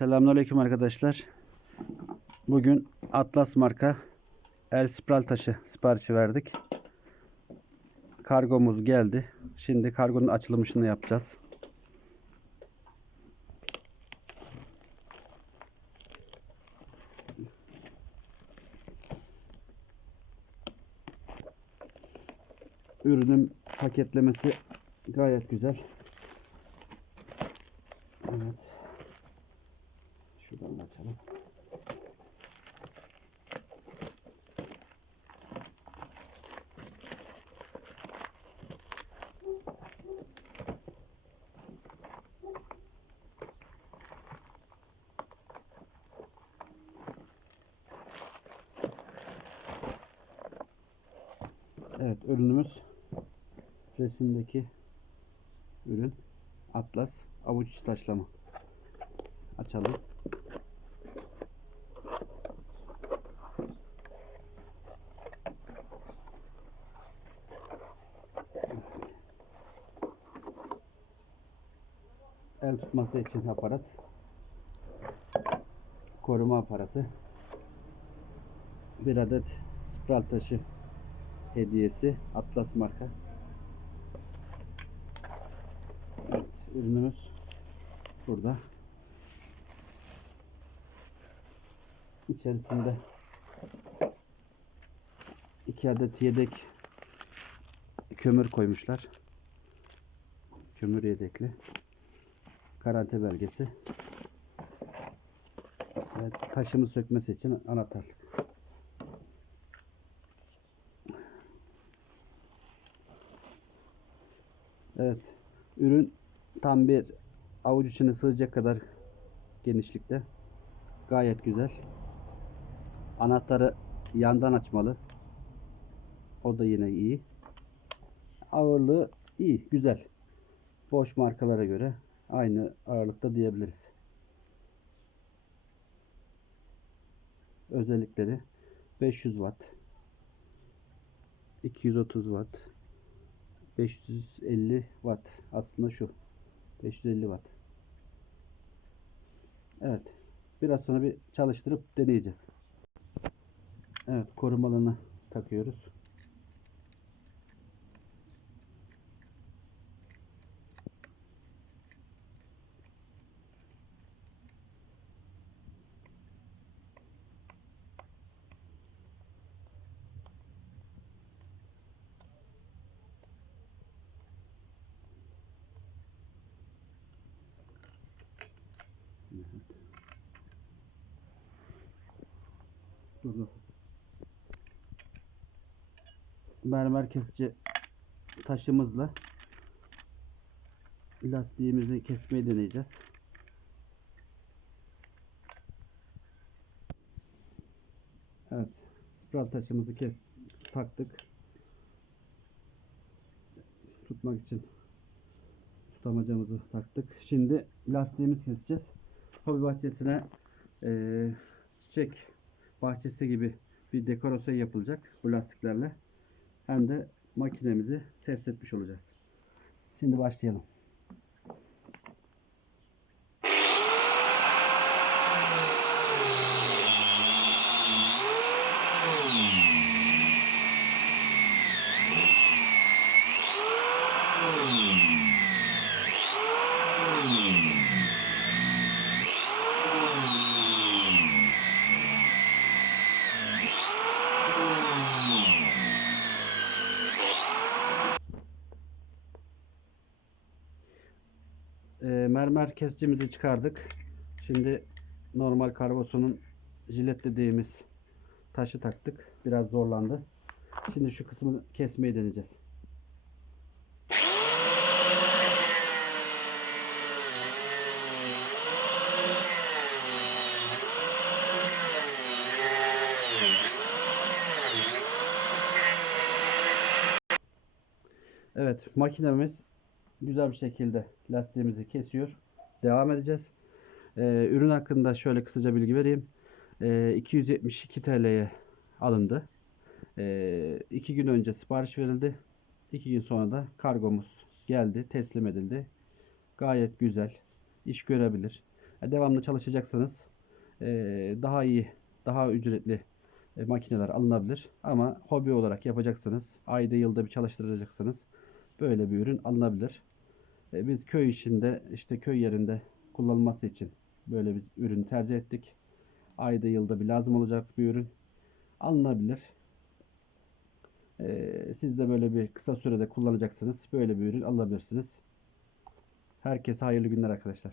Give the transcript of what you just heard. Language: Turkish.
Selamünaleyküm arkadaşlar. Bugün Atlas marka El Spiral taşı siparişi verdik. Kargomuz geldi. Şimdi kargonun açılımını yapacağız. Ürünün paketlemesi gayet güzel. Evet. Açalım. Evet ürünümüz resimdeki ürün Atlas avuç taşlama. Açalım. El tutması için aparat. Koruma aparatı. Bir adet spiral taşı hediyesi. Atlas marka. Evet, ürünümüz burada. İçerisinde iki adet yedek kömür koymuşlar. Kömür yedekli. Garanti belgesi. Ve taşımı sökmesi için anahtarlık. Evet. Ürün tam bir avuç içine sığacak kadar genişlikte. Gayet güzel. Anahtarı yandan açmalı. O da yine iyi. Ağırlığı iyi, güzel. Boş markalara göre aynı ağırlıkta diyebiliriz. Özellikleri 500 watt 230 watt 550 watt. Aslında şu 550 watt. Evet biraz sonra bir çalıştırıp deneyeceğiz. Evet korumalarını takıyoruz Dur dur. Mermer kesici taşımızla lastiğimizi kesmeyi deneyeceğiz. Evet. Spiral taşımızı kes taktık. Tutmak için tutamacamızı taktık. Şimdi lastiğimizi keseceğiz. Hobi bahçesine eee, çiçek bahçesi gibi bir dekorasyon yapılacak bu lastiklerle. Hem de makinemizi test etmiş olacağız. Şimdi başlayalım. Mermer kesicimizi çıkardık. Şimdi normal karbosonun jilet dediğimiz taşı taktık. Biraz zorlandı. Şimdi şu kısmını kesmeyi deneyeceğiz. Evet makinemiz güzel bir şekilde lastiğimizi kesiyor. Devam edeceğiz. Ee, ürün hakkında şöyle kısaca bilgi vereyim. Ee, 272 TL'ye alındı. Ee, iki gün önce sipariş verildi. İki gün sonra da kargomuz geldi, teslim edildi. Gayet güzel, iş görebilir. E, Devamlı çalışacaksınız. E, daha iyi, daha ücretli e, makineler alınabilir. Ama hobi olarak yapacaksınız. Ayda yılda bir çalıştıracaksınız. Böyle bir ürün alınabilir. E, Biz köy işinde işte köy yerinde kullanılması için böyle bir ürün tercih ettik. Ayda yılda bir lazım olacak bir ürün alınabilir. E, Siz de böyle bir kısa sürede kullanacaksınız. Böyle bir ürün alabilirsiniz. Herkese hayırlı günler arkadaşlar.